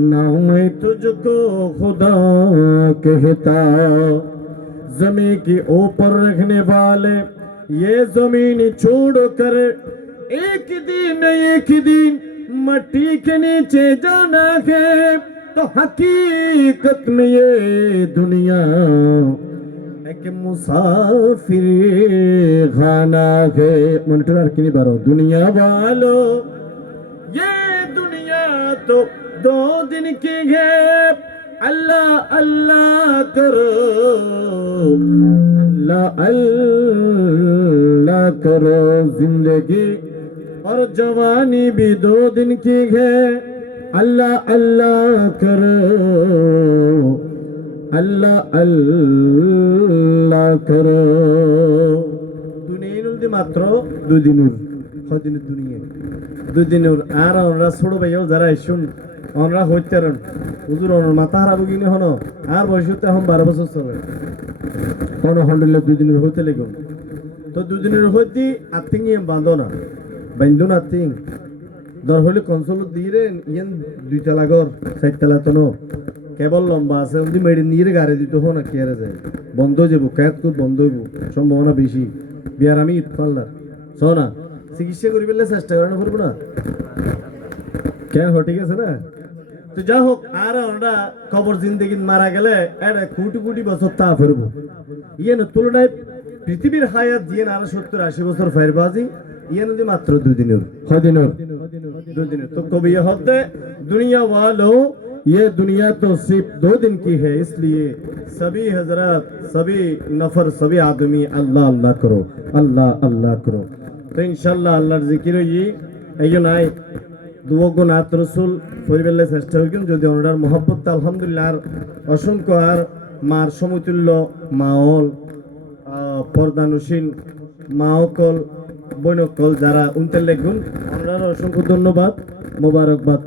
ना मैं तुझको खुदा कहता। जमीन के ऊपर रखने वाले ये जमीन छोड़कर एक दिन मट्टी के नीचे जाना है। तो हकीकत में ये दुनिया एक मुसाफिर खाना है। मॉनिटर की नहीं बारो दुनिया वालों, ये दुनिया तो 2 दिन की है। अल्लाह अल्लाह करो, अल्लाह अल्लाह करो। जिंदगी और जवानी भी 2 दिन की है। अल्लाह अल्लाह करो, अल्लाह अल्लाह करो। दुनिया मात्र 2 दिन दुनिया 2 दिन আর আমরা ছোট ভাইও যারা শুন আমরা হইতারন হুজুর ওর মাথা হারাবো কিনে হনো আর বয়স তো এখন 12 বছর চলে কোন হন্ডলে 2 দিনের হইতে লাগো। তো 2 দিনের হইতে আতিং বাঁধো না বাঁধো না আতিং দর হলে কনসোল দিরেন ইয়েন 2 তলা ঘর 4 তলা তো নো কেবল লম্বা আছে ওদি মেডি নিয়ে গাড়ি দিতে হো না কেরে যায় বন্ধ যাব কাজ কো বন্ধ হইব সম্ভাবনা বেশি। বিয়ার আমি ইতফাল্লা সোনা চিকিৎসা করি বললে চেষ্টা করা করব না কেন ঠিক আছে না। তো যা হোক আর আমরা কবর জিন্দগি মারা গেলে এটা কোটি কোটি বছর তা ফিরবো ইয়েন তুলনায় পৃথিবীর হায়াত দিয়ে আর 70-80 বছর ফাইরবাজি ইয়েন দি মাত্র 2 দিনের 2 दिनों। तो कभी यह होते दुनिया वालों, ये दुनिया तो सिर्फ 2 दिन की है। इसलिए सभी हजरत, सभी नफर, सभी आदमी अल्लाह अल्लाह करो, अल्लाह अल्लाह करो। तो इंशाल्लाह अल्लाहर जिकिर ये ऐयो নাই দুও গুনাত রাসূল পরিবেলে চেষ্টা হইকুন যদি ওনার মোহাব্বত আলহামদুলিল্লাহ অসংখ্য আর মার সমতুল্য মাওল পর্দানুসীন মাওকল বৈনকল যারা উনতে লেগুন ওনার অসংখ্য ধন্যবাদ মোবারকবাদ।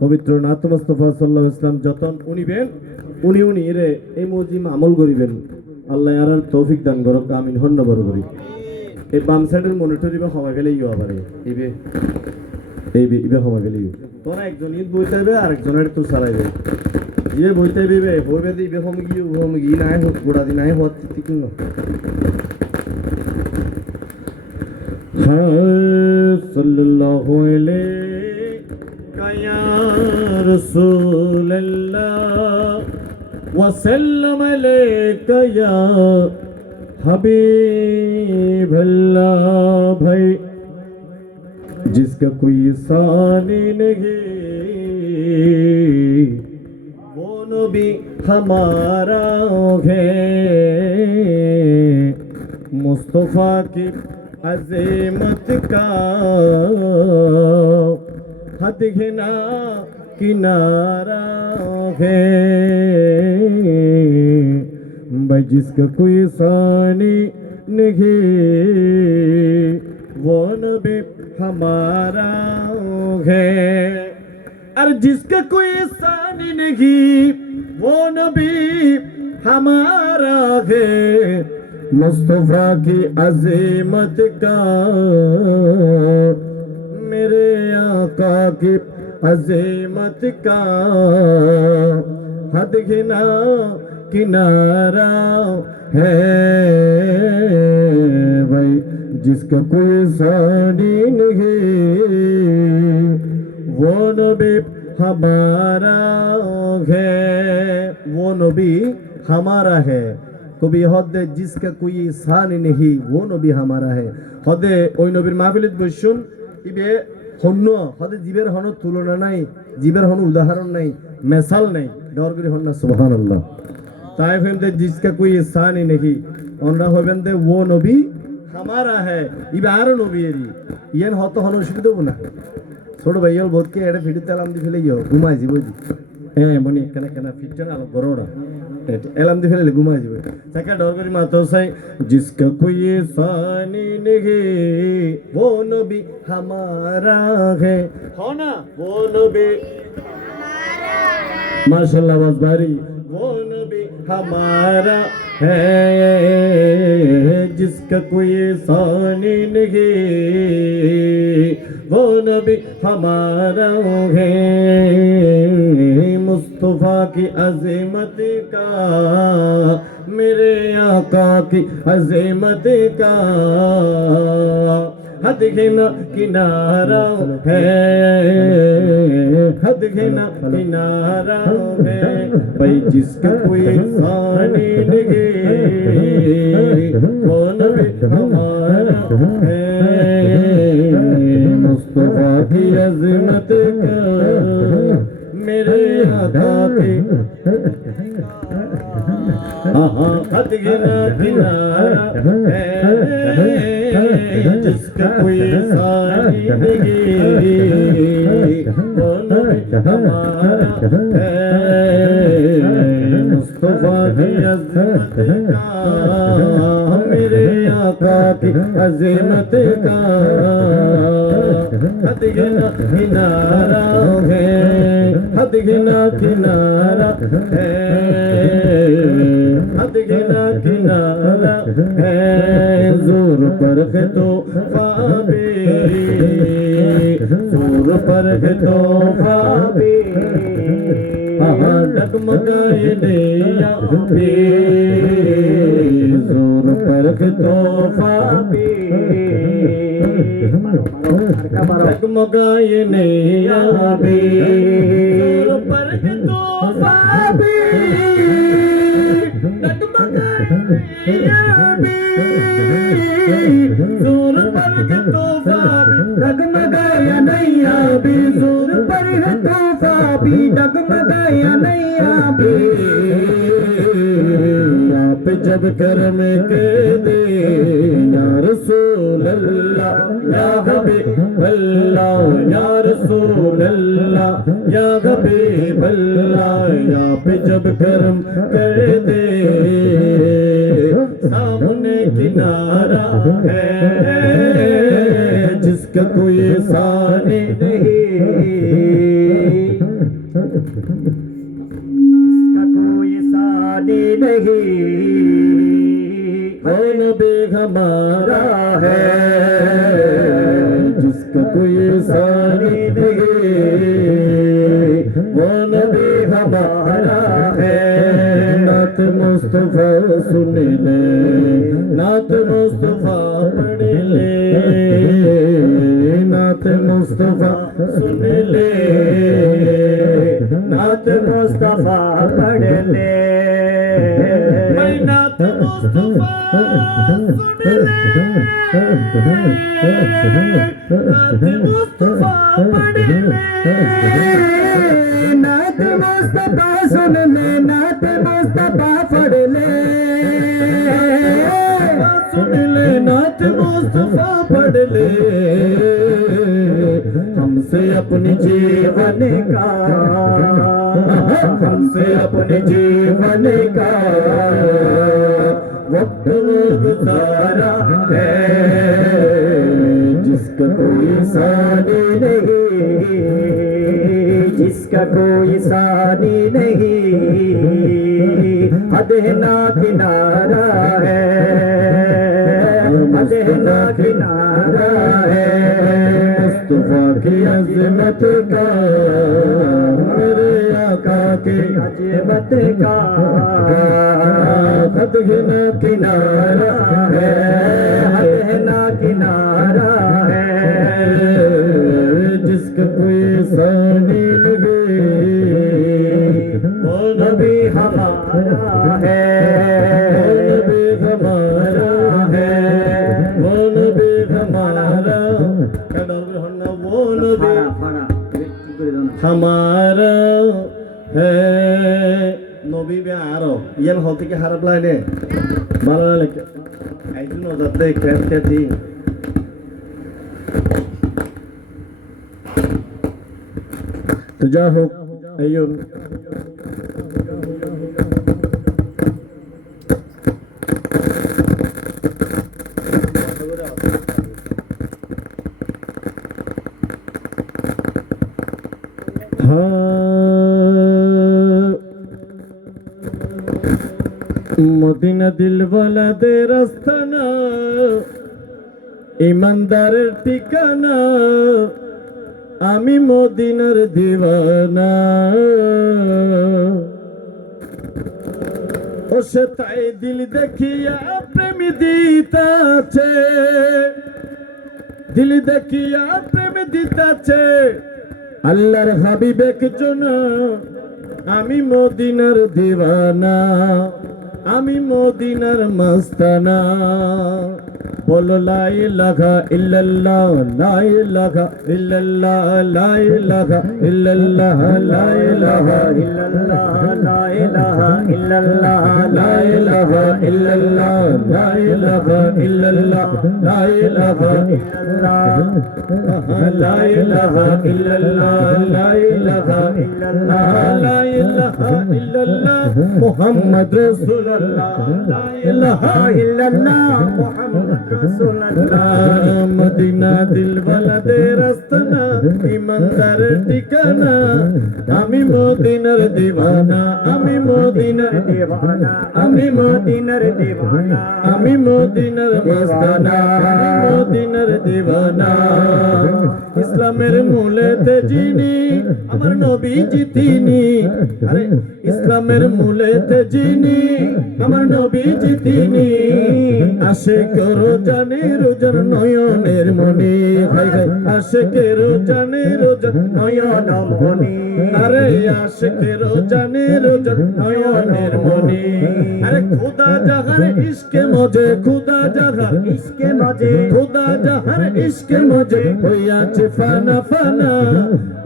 পবিত্র নাত মুস্তাফা সাল্লাল্লাহু আলাইহি ওয়াসাল্লাম যতন উনিবেন উনি রে এই মজিম আমল করিবেন আল্লাহ আর তৌফিক দান করুক আমিন হন্ন বরবরি। এই বাম সাইডের মনিটরি বা হওয়া গেলে ইও আবারে ইবে হওয়া গেলে তোরা একজন ঈদ বইতাইবে আর একজনের তো চালাইবে ইয়ে বইতাইবে হইবে ইবে হম গিয়ে নাই হোক গোড়া দিন নাই হওয়া ঠিক না। सल्लल्लाहु अलैहि या रसूल अल्लाह वसल्लम अलैका या हबीब अल्लाह। भाई जिसका कोई सानी नहीं वो नबी हमारा है। मुस्तफा की अज़ीमत का हद घिना किनारा है। भाई जिसका कोई सानी नहीं वो नबी हमारा है। और जिसका कोई सानी नहीं वो नबी हमारा है। मुस्तफा की अज़ीमत का मेरे आका की अज़ीमत का हद घिना किनारा है। भाई जिसका कोई सानी नहीं वो नबी हमारा है। वो नबी हमारा है। कभी हदे जिसका कोई सानी नहीं वो नबी हमारा है। हदे ওই নবীর মাহফিলত বসুন ইবে হন্ন হদে জীবের হন তুলনা নাই জীবের হন উদাহরণ নাই মিসাল নাই ডর করে হন না সুবহানাল্লাহ। তাই ফেমতে जिसका कोई सानी नहीं ওনরা হবেন দে वो নবী हमारा है। ইবে আর নবী এরি ইয়েন হত হন অসুবিধা না ছোট ভাইয়াল বোধকে এটা ভিডিও তেলাম দি ফেলে গিয়ে ঘুমাই যাবো মনে কেনা ফিটটা আলো গরোড়া এলাম দি ফেলে ঘুমাই যাবে তাকে ডর করি মাতো সাই जिसका कोई सानी नहीं वो नबी हमारा है। हो ना वो नबी माशाल्लाह आवाज भारी वो नबी हमारा है। जिसका कोई सानी नहीं वो नबी हमारा है। मुस्तफा की अज़ीमत का, मेरे आका की अज़ीमत का हद किनारा है, हद किनारा है भाई, जिसका कोई सानी नहीं वो नबी हमारा है। मुस्तफा की अज़मत का, मेरे आका की हद किनारा है, जिसका कोई सानी नहीं वो नबी हमारा है। मुस्तफा की अज़मत का, मेरे आका की अज़मत का हद किनारा है, हद किनारा है, हद किनारा है। जोर पर है तो फाबे, जोर पर है तो फाबे, डगमगाए दिया पे, जोर पर है तो फाबे, डगमगाए नैया पे, जोर पर है तो फाबे, जोर पर है तोहफा डगमगाया नैया भी, जोर पर है तोहफा भी डगमगाया नैया भी। आप जब करम के दे या रसूल अल्लाह या हबीब अल्लाह, या रसूल अल्लाह या हबीब अल्लाह, आप जब करम कर दे सामने किनारा है, जिसका कोई सानी नहीं, जिसका कोई सानी नहीं, वो नबी हमारा है, जिसका कोई सानी नहीं, वो नबी हमारा है। नात मुस्तफा सुन ले, नात मुस्तफा पढ़ ले, नात मुस्तफा सुन ले, नात मुस्तफा पढ़ ले, नात मुस्तफा सुन ले, नात मुस्तफा पढ़ ले, नात मुस्तफा सुन ले, नात मुस्तफा पढ़ ले, सुन ले नात मुस्तफा पढ़ ले, हमसे अपने जीवन का, हमसे अपने जीवन का वक्त गुजारा है, जिसका कोई सानी नहीं, जिसका कोई सानी नहीं, हद ना किनारा है, हद ना किनारा है। मुस्तफा की अज़मत का, मेरे आका की अज़मत का हद ना किनारा है, हद ना किनारा है, जिसका कोई सानी नहीं वो नबी हमारा है, वो नबी हमारा है, वो नबी हमारा, वो नबी हमारा है। नबी बे आरो ইয়ার হল থেকে খারাপ লাগে ভালো লাগে একদিন ওদাতে ক্যাটকে দি তো যা হোক আইয়ুন মদিনা দিলওয়ালাদের আস্তানা, ইমানদারের ঠিকানা, আমি মদিনার দিওয়ানা ও সে তাই দিল দেখিয়া প্রেম দিতাছে দিল দেখিয়া প্রেম দিতাছে আল্লাহর হাবিবেক জন্য আমি মদিনার দিওয়ানা আমি মদিনার মস্তানা বলো লা ইলাহা ইল্লাল্লাহ লা ইলাহা ইল্লাল্লাহ লা ইলাহা ইল্লাল্লাহ লা ইলাহা ইল্লাল্লাহ লা ইলাহা ইল্লাল্লাহ লা ইলাহা ইল্লাল্লাহ লা ইলাহা ইল্লাল্লাহ লা ইলাহা ইল্লাল্লাহ লা ইলাহা ইল্লাল্লাহ লা ইলাহা ইল্লাল্লাহ লা ইলাহা ইল্লাল্লাহ মুহাম্মদ রাসূলুল্লাহ লা ইলাহা ইল্লাল্লাহ মুহাম্মদ মদিনা দিল ওয়ালাদের আস্তানা ইমানদারের ঠিকানা আমি মদিনার দিওয়ানা আমি মদিনার দিওয়ানা আমি মদিনার দিওয়ানা আমি মদিনার মস্তানা আমি মদিনার দিওয়ানা ইসলামের মূলেতে যিনি আমার নবীজি তিনি আরে ইসলামের মূলেতে যিনি আমার নবীজি তিনি আশিকের জানে রোজার নয়নের মনি হাই হাই আশিকের জানে রোজার নয়ন মনি আরে আশিকের জানে রোজার নয়নের মনি আরে খোদা জাহার ইশকে মজে খোদা জাহার ইশকে মজে খোদা জাহার ইশকে মজে হইয়াছে ফানা ফানা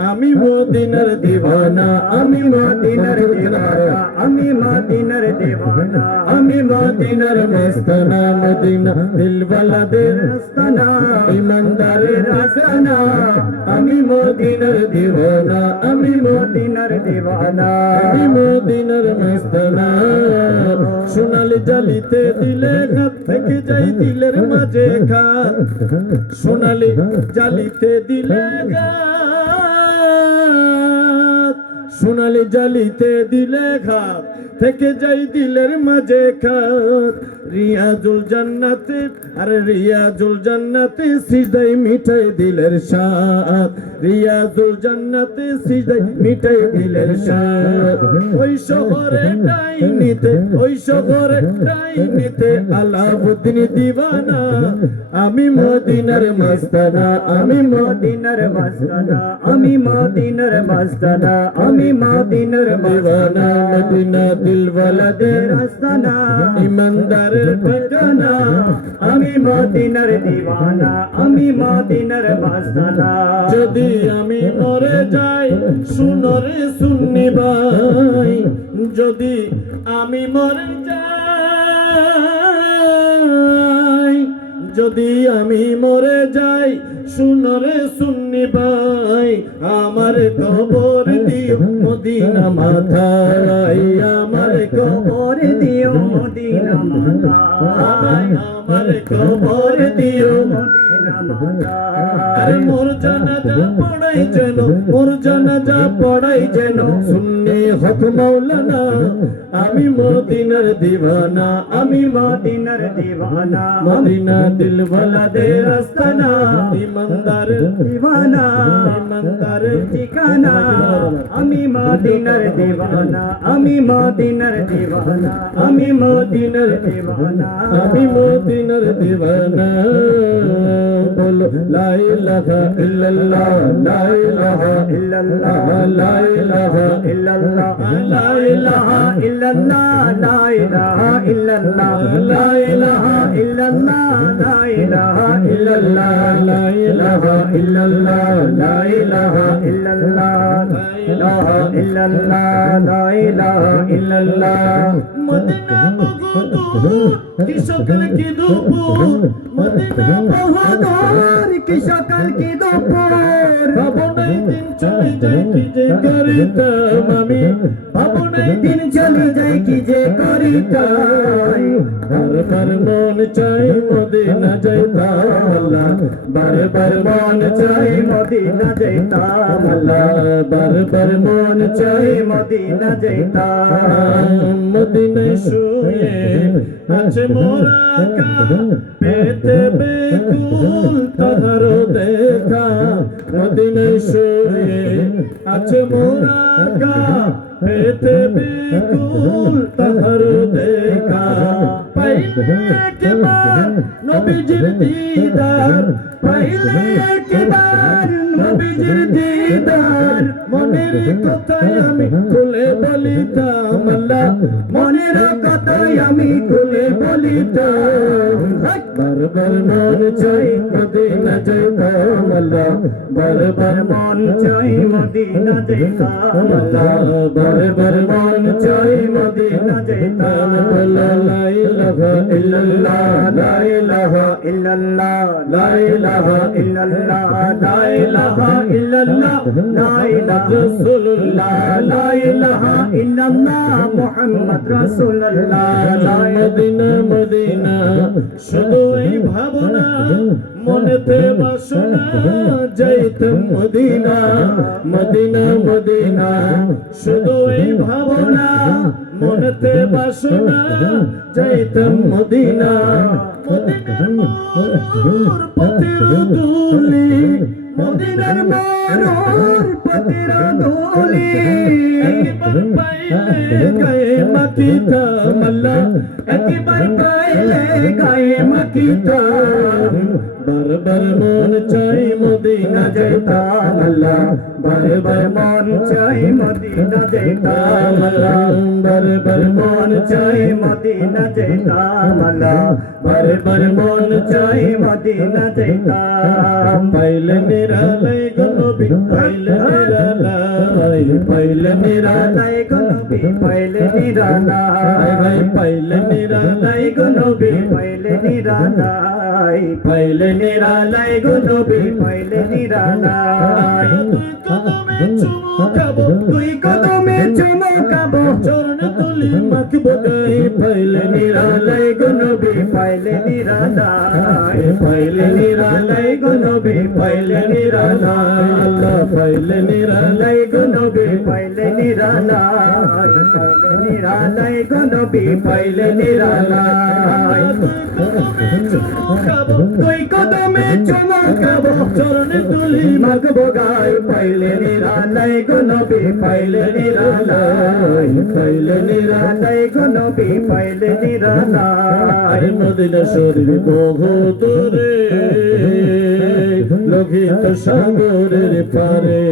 আমি মদিনার দিওয়ানা আমি মদিনার দিওয়ানা আমি মদিনার দিওয়ানা আমি মদিনার মস্তানা মদিনা দিলওয়ালাদের আস্তানা ইমানদারের আস্তানা আমি মদিনার দিওয়ানা আমি মদিনার দিওয়ানা আমি মদিনার মস্তানা সোনালি জালিতে দিলে হাত থেকে যাই দিলের মাঝে খাত সোনালি জালিতে দিলে ঘাত সোনালি জালিতে দিলে ঘাত থেকে যাই দিলের মাঝে খাত রিয়াজুল জান্নাতে আরে রিয়াজুল জান্নাতে সিজদাই মিঠাই দিলের স্বাদ রিয়াজুল জান্নাতে সিজদাই মিঠাই দিলের স্বাদ ওই শহরে ডাইনিতে ওই শহরে ডাইনিতে আলাউদ্দিন দিওয়ানা আমি মদিনার মস্তানা আমি মদিনার মস্তানা আমি মদিনার মস্তানা আমি মদিনার দিওয়ানা মদিনা দিলওয়ালাদের আস্তানা ইমানদারের ঠিকানা আমি মদিনার দিওয়ানা আমি মদিনার মস্তানা যদি আমি মরে যাই শুনো রে সুন্নি ভাই যদি আমি মরে যাই যদি আমি মরে যাই শুনো রে সুন্নি ভাই আমার কবর দিও মদিনা মাথায় আমার কবর দিও মদিনা মাথায় আমার কবর দিও মদিনা মাথায় আরে মোর জানাজা পড়াই যেন মোর জানাজা পড়াই যেন সুন্নি হক মাওলানা আমি মদিনার দিওয়ানা আমি মদিনার দিওয়ানা মদিনা দিলওয়ালাদের আস্তানা ইমানদারের দিওয়ানা ইমানদারের ঠিকানা আমি মদিনার দিওয়ানা আমি মদিনার দিওয়ানা আমি মদিনার দিওয়ানা আমি মদিনার দিওয়ানা বলো লা ইলাহা ইল্লাল্লাহ লা ইলাহা ইল্লাল্লাহ লা ইলাহা ইল্লাল্লাহ লা ইলাহা ইল্লাল্লাহ লা ইলাহা ইল্লাল্লাহ লা ইলাহা ইল্লাল্লাহ লা ইলাহা ইল্লাল্লাহ লা ইলাহা ইল্লাল্লাহ লা ইলাহা ইল্লাল্লাহ লা ইলাহা ইল্লাল্লাহ লা ইলাহা ইল্লাল্লাহ মদিনা বহুদূর কি সকাল কি দুপুর মদিনা বহুদূর কি সকাল কি দুপুর ভাবনাই দিন চলে যায় কি যে করিতাম আমি ভাবনাই দিন চলে যায় কি যে করিতাম বারবার মন চাই মদিনা যাইতাম আল্লাহ বারবার মন চাই মদিনা যাইতাম আল্লাহ বারবার মন চাই মদিনা যাইতাম মদিনায় শুয়ে আছে মোরা পেতে বেকুল তাহার দেখা মদিনায় সরিয়ে আছে মোরা কা পেতে বিকুল তাহার দেখা পাইলে কেবার নবীজির দিদার পাইলে কেবার নবীজির দিদার মনের কথায় আমি খুলে বলিতাম আল্লাহ মনের কথায় আমি খুলে বলিতাম বারবার মন চাই মদিনা যাইতাম আল্লাহ বারবার মন চাই মদিনা যাইতাম আল্লাহ বারবার মন চাই মদিনা যাইতাম আল্লাহ লা ইলাহা ইল্লাল্লাহ লা ইলাহা ইল্লাল্লাহ লা ইলাহা ইল্লাল্লাহ লা ইলাহা ইল্লাল্লাহ লা ইলাহা রাসূলুল্লাহ লা ইলাহা ইল্লাল্লাহ মুহাম্মদ রাসূলুল্লাহ মদিনা মদিনা শুধু এই ভাবনা মনেতে বাসনা যাইতাম মদিনা মদিনা মদিনা শুধু এই ভাবনা মনেতে বাসনা যাইতাম মদিনা মদিনার পথের ধুলি মদিনার মরুর পথের ধুলি একবার পাইলে গায়ে মাখিতাম আল্লাহ একবার পাইলে গায়ে মাখিতাম বারবার মন চাই মদিনা যাইতাম আল্লাহ বারবার মন চাই মদিনা যাইতাম আল্লাহ বারবার মন চাই মদিনা যাইতাম আল্লাহ বারবার মন চাই মদিনা যাইতাম পাইলে নিরালাই গো নবী পাইলে নিরালাই পাইলে নিরালাই গো নবী পাইলে নিরালাই পাইলে নিরালাই গো নবী পাইলে নিরালাই পাইলে নিরালাই গো নবী পাইলে নিরালাই তুই কদমে চুমকাবো চরণ তুলি মাখবো গায়ে পাইলে নিরালাই গো নবী পাইলে নিরালাই পাইলে নিরালাই গো নবী পাইলে নিরালাই আল্লাহ পাইলে নিরালাই গো নবী পাইলে নিরালাই পাইলে নিরালাই গো নবী পাইলে নিরালাই তুই কদমে চুমকাবো চরণ তুলি মাখবো গায়ে পাইলে নিরালাই গো নবী পাইলে নিরালাই পাইলে নিরালাই গো নবী পাইলে নিরালাই মদিনা শরীফ বহু দূরে লোহিত সাগরের পারে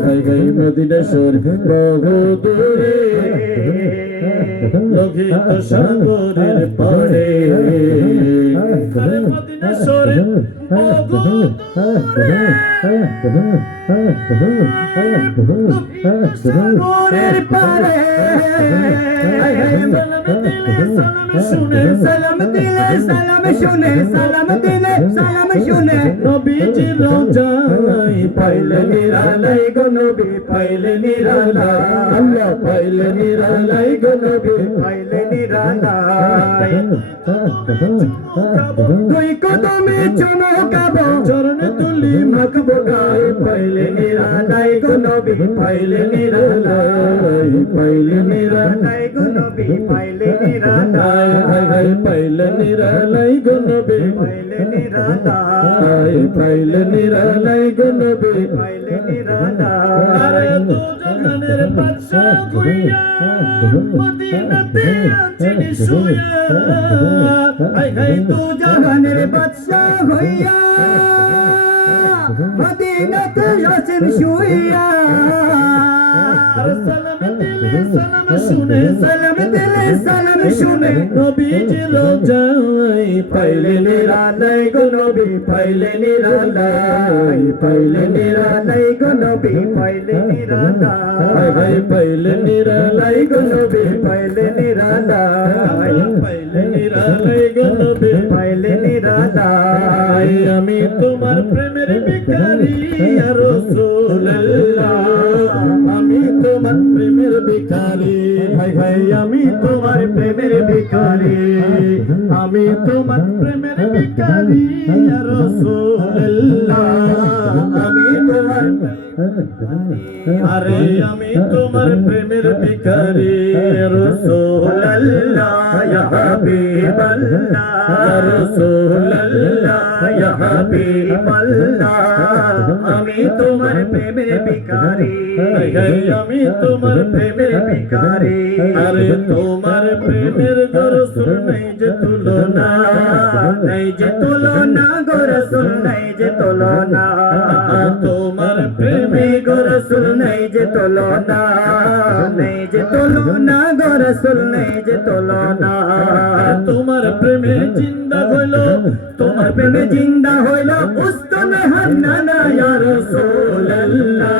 ভাই ভাই মদিনা শরীফ বহু দূরে লোহিত সাগরের পারে মদিনা শরীফ বহু দূরে সাগরের পারে সালাম দিলে সালাম শুনে সালাম দিলে সালাম শুনে নবীজি রোজাই পাইলে নিরালাই গো নবী পাইলে নিরালাই আল্লাহ পাইলে নিরালাই গো নবী পাইলে নিরালাই তুই কদমে চমকাবো চরণ তুলি মাখবো গায়ে পাইলে নিরালাই গো নবী পাইলে নিরালাই পাইলে নিরালাই গো নবী পাইলে নিরালাই হায় পাইলে নিরালাই গো নবী পাইলে নিরালাই পাইলে নিরালাই গো নবী পাইলে নিরালাই আরে তু জাহানের বাদশা হইয়া মদিনাতে আছেন শুয়া হায় হায় তু জাহানের বাদশা হইয়া মদিনাতে আছেন শুয়া সালাম দিলে সালাম শুনে সালাম দিলে সালাম শুনে নবীজি রোজাই পাইলে নিরালাই গো নবী পাইলে নিরালাই পাইলে নিরালাই গো নবী পাইলে নিরালাই ভাই পাইলে নিরালাই গো নবী পাইলে নিরালাই পাইলে নিরালাই গো নবী পাইলে নিরালাই আমি তোমার প্রেমের ভিখারি ইয়া রাসূলুল্লাহ আমি তোমার প্রেমের ভিখারি ভাই ভাই আমি তোমার প্রেমের ভিখারি আমি তোমার প্রেমের ভিখারি ইয়া রাসূলুল্লাহ আমি তোমার আরে আমি তোমার প্রেমের ভিখারি রাসূলুল্লাহ ইয়া হাবিবাল্লাহ রাসূলুল্লাহ ইয়া হাবিবাল্লাহ আমি তোমার প্রেমের ভিখারি আমি তোমার প্রেমের ভিখারি আরে তোমার প্রেমের গো রাসূল নাই যে তুলনা নাই যে তুলনা গো রাসূল নাই যে তুলনা তোমার প্রেমে গো রাসূল নাই যে তুলনা নাই যে তুলনা গো রাসূল নাই যে তুলনা তোমার প্রেমে জিন্দা হইলো তোমার প্রেমে জিন্দা হইলো উস্তনে হান্নানা ইয়া রাসূলুল্লাহ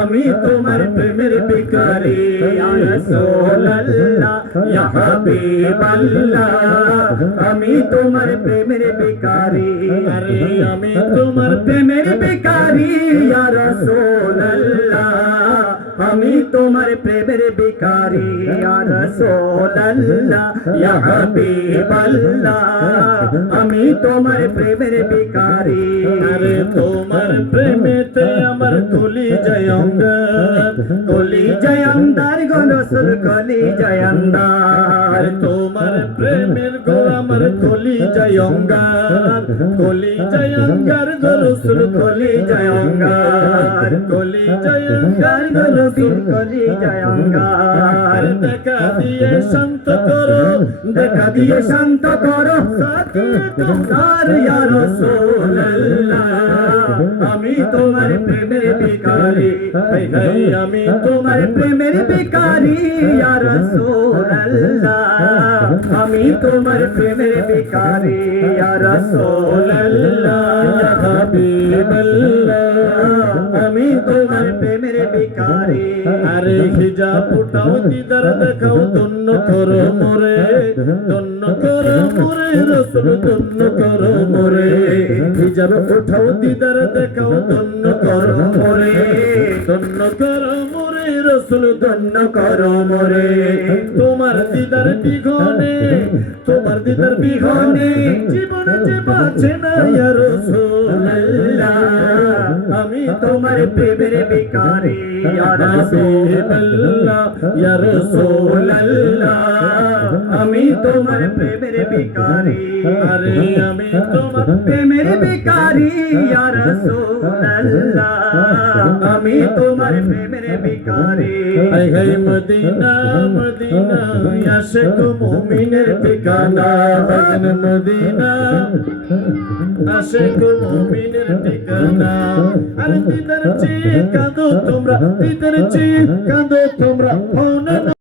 আমি তোমার প্রেমের ভিখারি ইয়া রাসূলুল্লাহ ইয়া হাবিবাল্লাহ আমি তোমার প্রেমের ভিখারি আরে আমি তোমার প্রেমের ভিখারি ইয়া রাসূলুল্লাহ আমি তোমার প্রেমের ভিখারি ইয়া রাসূলুল্লাহ ইয়া হাবিবাল্লাহ আমি তোমার প্রেমের ভিখারি আরে তোমার প্রেমেতে আমার কলি জয়ঙ্গার গো রাসূল কলি জয়ঙ্গার তোমার প্রেমের গো আমার কলি জয়ঙ্গার গো রাসূল কলি জয়ঙ্গার গো রাসূল কলি জয়ঙ্গার দেখা দিয়ে শান্ত করো সাথী তোমার ইয়া রাসূলুল্লাহ আমি তোমার প্রেমের ভিখারি আমি তোমার প্রেমের ভিখারি ইয়া রাসূলুল্লাহ আমি তোমার প্রেমের ভিখারি ইয়া রাসূলুল্লাহ ইয়া হাবিবাল্লাহ আমি তোমার প্রেমের ভিখারি আরে হিজাব উঠাও দিদার দেখাও ধন্য করো মোরে রাসূল ধন্য করো মোরে হিজাব উঠাও দিদার দেখাও ধন্য করো মোরে রাসূল ধন্য করো মোরে তোমার দিদার বিঘনে জীবন যে বাঁচে না ইয়া রাসূলুল্লাহ আমি তোমার প্রেমের ভিখারি ইয়া রাসূলুল্লাহ ইয়া রাসূলুল্লাহ আমি তোমার প্রেমের ভিখারি আরে আমি তোমার প্রেমের ভিখারি ইয়া রাসূলুল্লাহ আমি তোমার প্রেমের ভিখারি হে মদিনা মদিনা আশিক মুমিনের ঠিকানা মদিনা আশিক মুমিনের ঠিকানা আরে দিদার চেয়ে কাঁদো তোমরা